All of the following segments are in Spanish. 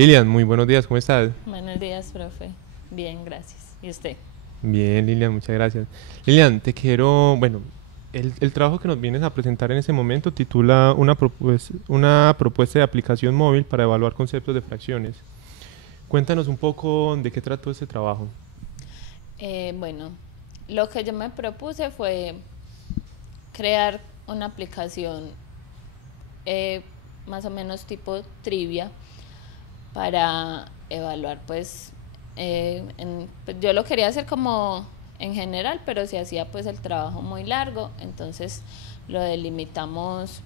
Lilian, muy buenos días, ¿cómo estás? Buenos días, profe. Bien, gracias. ¿Y usted? Bien, Lilian, muchas gracias. Lilian, te quiero, bueno, el trabajo que nos vienes a presentar en ese momento titula una propuesta de aplicación móvil para evaluar conceptos de fracciones. Cuéntanos un poco de qué trató este trabajo. Bueno, lo que yo me propuse fue crear una aplicación eh, más o menos tipo trivia para evaluar, pues yo lo quería hacer como en general, pero si hacía pues el trabajo muy largo, entonces lo delimitamos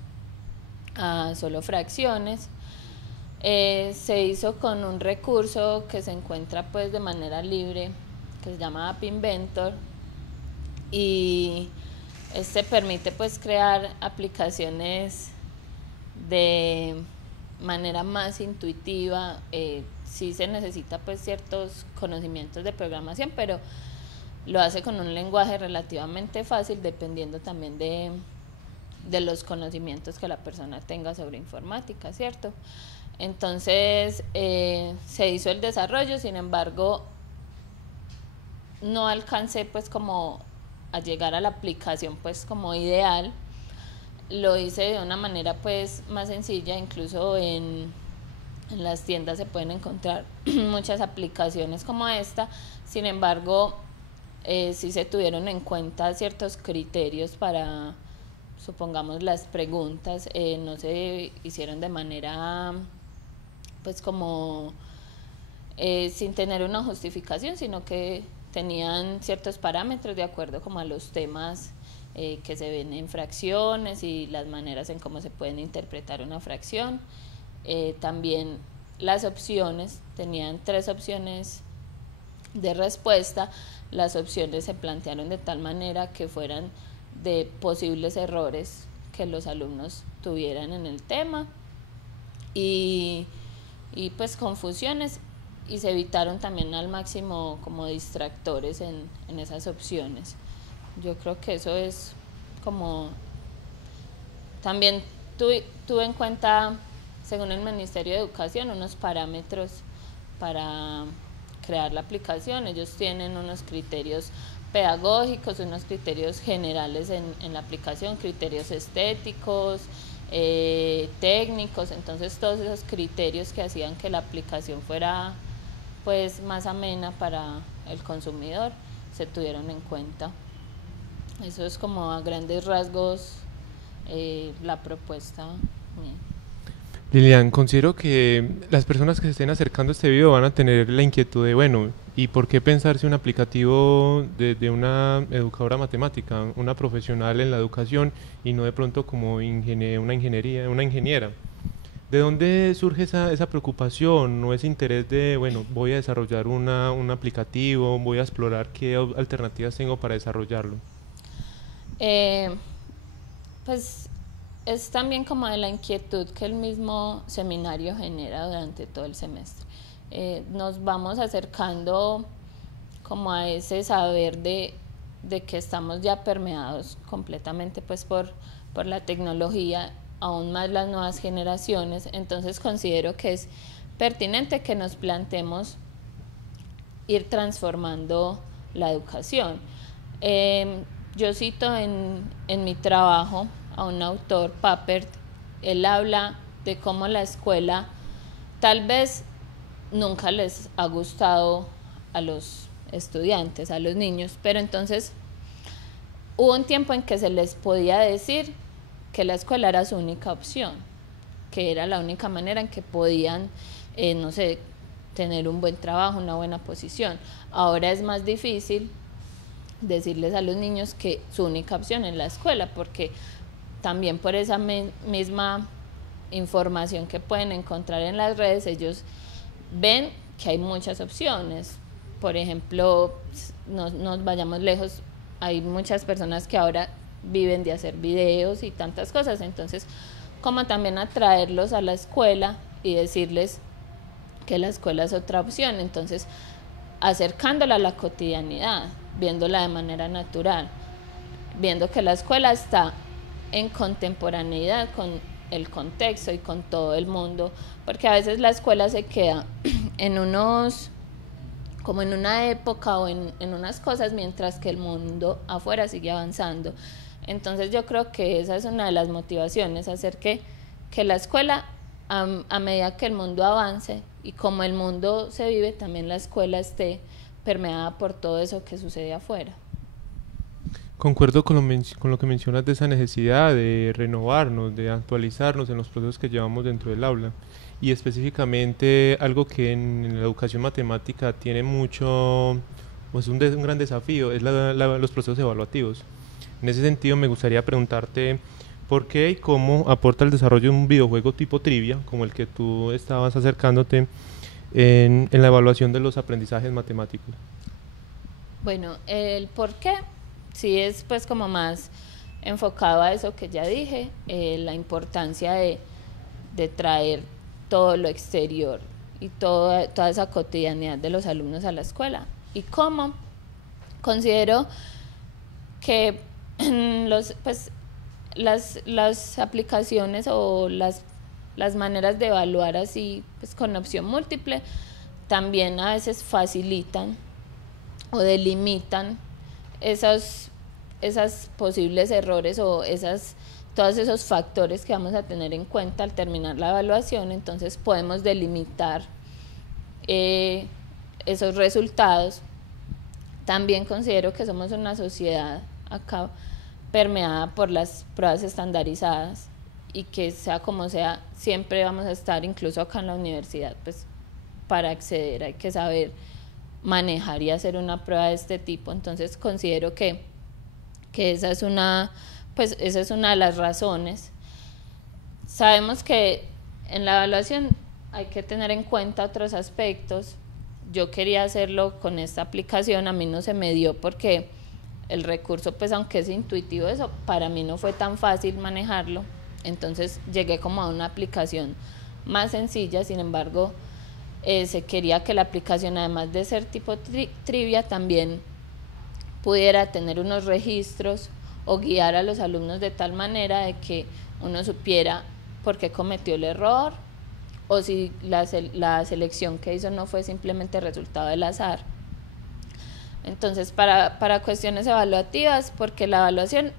a solo fracciones. Se hizo con un recurso que se encuentra pues de manera libre, que se llama App Inventor, y este permite pues crear aplicaciones de manera más intuitiva. Sí se necesita pues ciertos conocimientos de programación, pero lo hace con un lenguaje relativamente fácil, dependiendo también de los conocimientos que la persona tenga sobre informática, ¿cierto? Entonces se hizo el desarrollo, sin embargo no alcancé pues como a llegar a la aplicación pues como ideal. Lo hice de una manera pues más sencilla, incluso en las tiendas se pueden encontrar muchas aplicaciones como esta. Sin embargo, sí se tuvieron en cuenta ciertos criterios para, supongamos, las preguntas. No se hicieron de manera pues como sin tener una justificación, sino que tenían ciertos parámetros de acuerdo como a los temas que se ven en fracciones y las maneras en cómo se pueden interpretar una fracción. También las opciones, tenían tres opciones de respuesta. Las opciones se plantearon de tal manera que fueran de posibles errores que los alumnos tuvieran en el tema y, y pues confusiones, y se evitaron también al máximo como distractores en esas opciones. Yo creo que eso es como también tuve en cuenta, según el Ministerio de Educación, unos parámetros para crear la aplicación. Ellos tienen unos criterios pedagógicos, unos criterios generales en la aplicación, criterios estéticos, técnicos. Entonces todos esos criterios que hacían que la aplicación fuera pues más amena para el consumidor se tuvieron en cuenta. Eso es como a grandes rasgos la propuesta mía. Lilian, considero que las personas que se estén acercando a este video van a tener la inquietud de, bueno, ¿y por qué pensarse un aplicativo de una educadora matemática, una profesional en la educación y no de pronto como una ingeniera? ¿De dónde surge esa preocupación o ese interés de, bueno, voy a desarrollar un aplicativo, voy a explorar qué alternativas tengo para desarrollarlo? Eh, pues es también como de la inquietud que el mismo seminario genera durante todo el semestre. Nos vamos acercando como a ese saber de que estamos ya permeados completamente pues por la tecnología, aún más las nuevas generaciones. Entonces considero que es pertinente que nos planteemos ir transformando la educación. Yo cito en mi trabajo a un autor, Papert. Él habla de cómo la escuela tal vez nunca les ha gustado a los estudiantes, a los niños, pero entonces hubo un tiempo en que se les podía decir que la escuela era su única opción, que era la única manera en que podían, no sé, tener un buen trabajo, una buena posición. Ahora es más difícil decirles a los niños que su única opción es la escuela, porque también por esa misma información que pueden encontrar en las redes, ellos ven que hay muchas opciones. Por ejemplo, no nos vayamos lejos, hay muchas personas que ahora viven de hacer videos y tantas cosas. Entonces, como también atraerlos a la escuela y decirles que la escuela es otra opción. Entonces, acercándola a la cotidianidad, viéndola de manera natural, viendo que la escuela está en contemporaneidad con el contexto y con todo el mundo, porque a veces la escuela se queda en unos, como en una época o en unas cosas, mientras que el mundo afuera sigue avanzando. Entonces yo creo que esa es una de las motivaciones, hacer que la escuela, a medida que el mundo avance y como el mundo se vive, también la escuela esté permeada por todo eso que sucede afuera. Concuerdo con lo que mencionas de esa necesidad de renovarnos, de actualizarnos en los procesos que llevamos dentro del aula. Y específicamente algo que en la educación matemática tiene mucho, pues un gran desafío, es los procesos evaluativos. En ese sentido me gustaría preguntarte por qué y cómo aporta el desarrollo de un videojuego tipo trivia, como el que tú estabas acercándote, en la evaluación de los aprendizajes matemáticos. Bueno, el por qué sí es pues como más enfocado a eso que ya dije, la importancia de traer todo lo exterior y toda esa cotidianidad de los alumnos a la escuela. Y cómo considero que pues, las aplicaciones o las maneras de evaluar así pues, con opción múltiple también a veces facilitan o delimitan esas posibles errores o todos esos factores que vamos a tener en cuenta al terminar la evaluación. Entonces podemos delimitar esos resultados. También considero que somos una sociedad acá permeada por las pruebas estandarizadas y que sea como sea, siempre vamos a estar, incluso acá en la universidad, pues para acceder hay que saber manejar y hacer una prueba de este tipo. Entonces considero que esa es una de las razones. Sabemos que en la evaluación hay que tener en cuenta otros aspectos. Yo quería hacerlo con esta aplicación, a mí no se me dio porque el recurso, pues aunque es intuitivo eso, para mí no fue tan fácil manejarlo. Entonces llegué como a una aplicación más sencilla. Sin embargo, se quería que la aplicación, además de ser tipo trivia, también pudiera tener unos registros o guiar a los alumnos de tal manera de que uno supiera por qué cometió el error o si la selección que hizo no fue simplemente resultado del azar. Entonces, para cuestiones evaluativas, porque la evaluación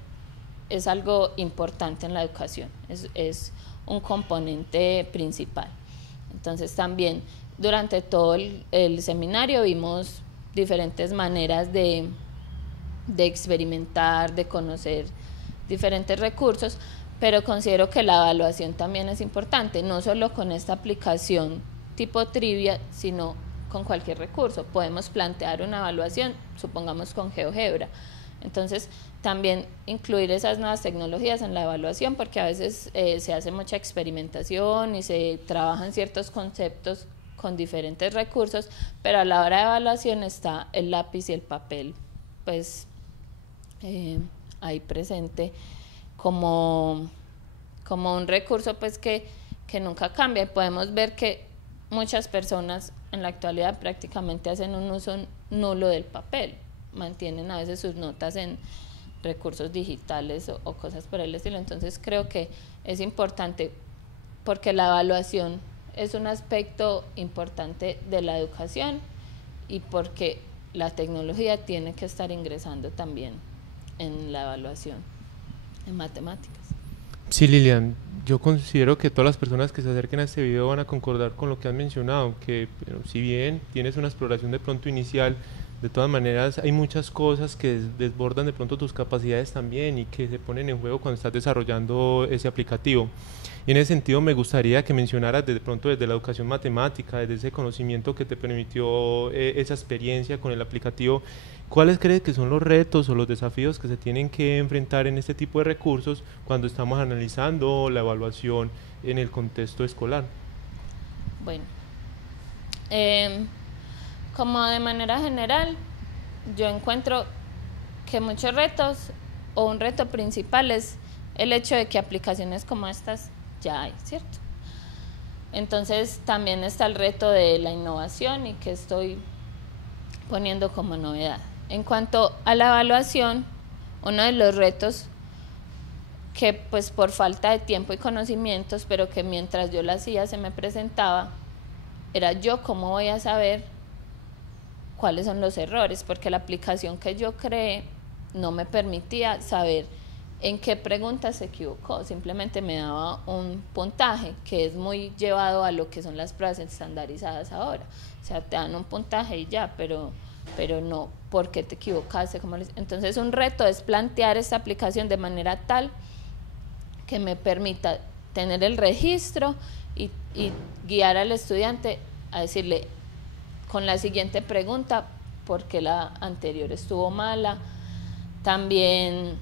es algo importante en la educación, es un componente principal. Entonces también durante todo el seminario vimos diferentes maneras de experimentar, de conocer diferentes recursos, pero considero que la evaluación también es importante, no solo con esta aplicación tipo trivia, sino con cualquier recurso. Podemos plantear una evaluación, supongamos con GeoGebra. Entonces, también incluir esas nuevas tecnologías en la evaluación, porque a veces se hace mucha experimentación y se trabajan ciertos conceptos con diferentes recursos, pero a la hora de evaluación está el lápiz y el papel, pues ahí presente como un recurso pues que nunca cambia. Y podemos ver que muchas personas en la actualidad prácticamente hacen un uso nulo del papel, mantienen a veces sus notas en recursos digitales o cosas por el estilo. Entonces creo que es importante porque la evaluación es un aspecto importante de la educación y porque la tecnología tiene que estar ingresando también en la evaluación en matemáticas. Sí, Lilian, yo considero que todas las personas que se acerquen a este video van a concordar con lo que has mencionado, que si bien tienes una exploración de pronto inicial, de todas maneras hay muchas cosas que desbordan de pronto tus capacidades también y que se ponen en juego cuando estás desarrollando ese aplicativo. Y en ese sentido me gustaría que mencionaras de pronto desde la educación matemática, desde ese conocimiento que te permitió esa experiencia con el aplicativo, ¿cuáles crees que son los retos o los desafíos que se tienen que enfrentar en este tipo de recursos cuando estamos analizando la evaluación en el contexto escolar? Bueno, como de manera general, yo encuentro que muchos retos o un reto principal es el hecho de que aplicaciones como estas ya hay, ¿cierto? Entonces también está el reto de la innovación y que estoy poniendo como novedad. En cuanto a la evaluación, uno de los retos que pues por falta de tiempo y conocimientos, pero que mientras yo la hacía se me presentaba, era yo cómo voy a saber cuáles son los errores, porque la aplicación que yo creé no me permitía saber en qué preguntas se equivocó, simplemente me daba un puntaje que es muy llevado a lo que son las pruebas estandarizadas ahora, o sea, te dan un puntaje y ya, pero no, ¿por qué te equivocaste? Entonces un reto es plantear esta aplicación de manera tal que me permita tener el registro y guiar al estudiante a decirle con la siguiente pregunta por qué la anterior estuvo mala. También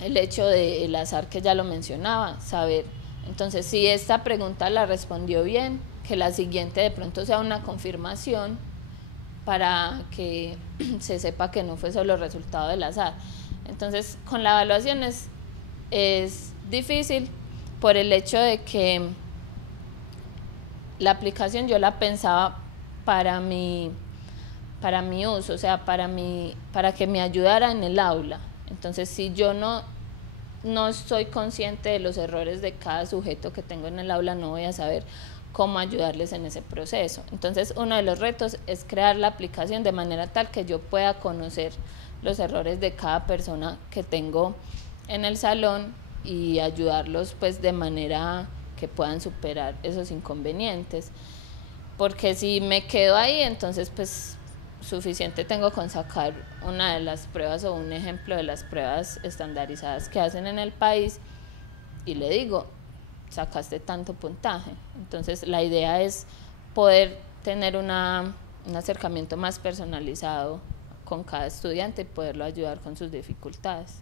el hecho del azar que ya lo mencionaba, saber, entonces si esta pregunta la respondió bien, que la siguiente de pronto sea una confirmación para que se sepa que no fue solo resultado del azar. Entonces con la evaluación es difícil por el hecho de que la aplicación yo la pensaba para mi uso, o sea, para que me ayudara en el aula. Entonces, si yo no estoy consciente de los errores de cada sujeto que tengo en el aula, no voy a saber cómo ayudarles en ese proceso. Entonces, uno de los retos es crear la aplicación de manera tal que yo pueda conocer los errores de cada persona que tengo en el salón y ayudarlos pues de manera que puedan superar esos inconvenientes, porque si me quedo ahí, entonces pues suficiente tengo con sacar una de las pruebas o un ejemplo de las pruebas estandarizadas que hacen en el país y le digo, sacaste tanto puntaje. Entonces la idea es poder tener un acercamiento más personalizado con cada estudiante y poderlo ayudar con sus dificultades.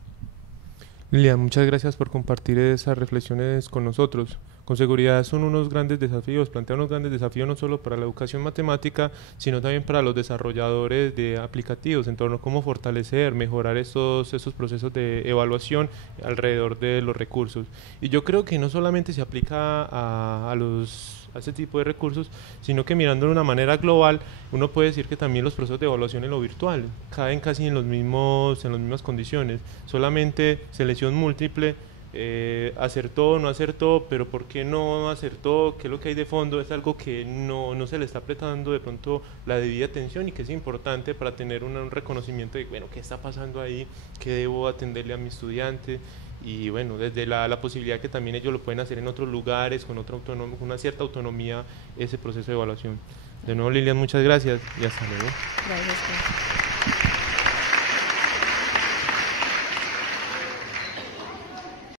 Lilian, muchas gracias por compartir esas reflexiones con nosotros. Con seguridad son unos grandes desafíos, plantean unos grandes desafíos no solo para la educación matemática, sino también para los desarrolladores de aplicativos, en torno a cómo fortalecer, mejorar esos procesos de evaluación alrededor de los recursos. Y yo creo que no solamente se aplica a este tipo de recursos, sino que mirando de una manera global, uno puede decir que también los procesos de evaluación en lo virtual caen casi en las mismas condiciones, solamente selección múltiple, acertó, no acertó, pero ¿por qué no acertó? ¿Qué es lo que hay de fondo? Es algo que no se le está prestando de pronto la debida atención y que es importante para tener un reconocimiento de, bueno, ¿qué está pasando ahí? ¿Qué debo atenderle a mi estudiante? Y bueno, desde la posibilidad que también ellos lo pueden hacer en otros lugares, con una cierta autonomía, ese proceso de evaluación. De nuevo, Lilian, muchas gracias y hasta luego. Gracias.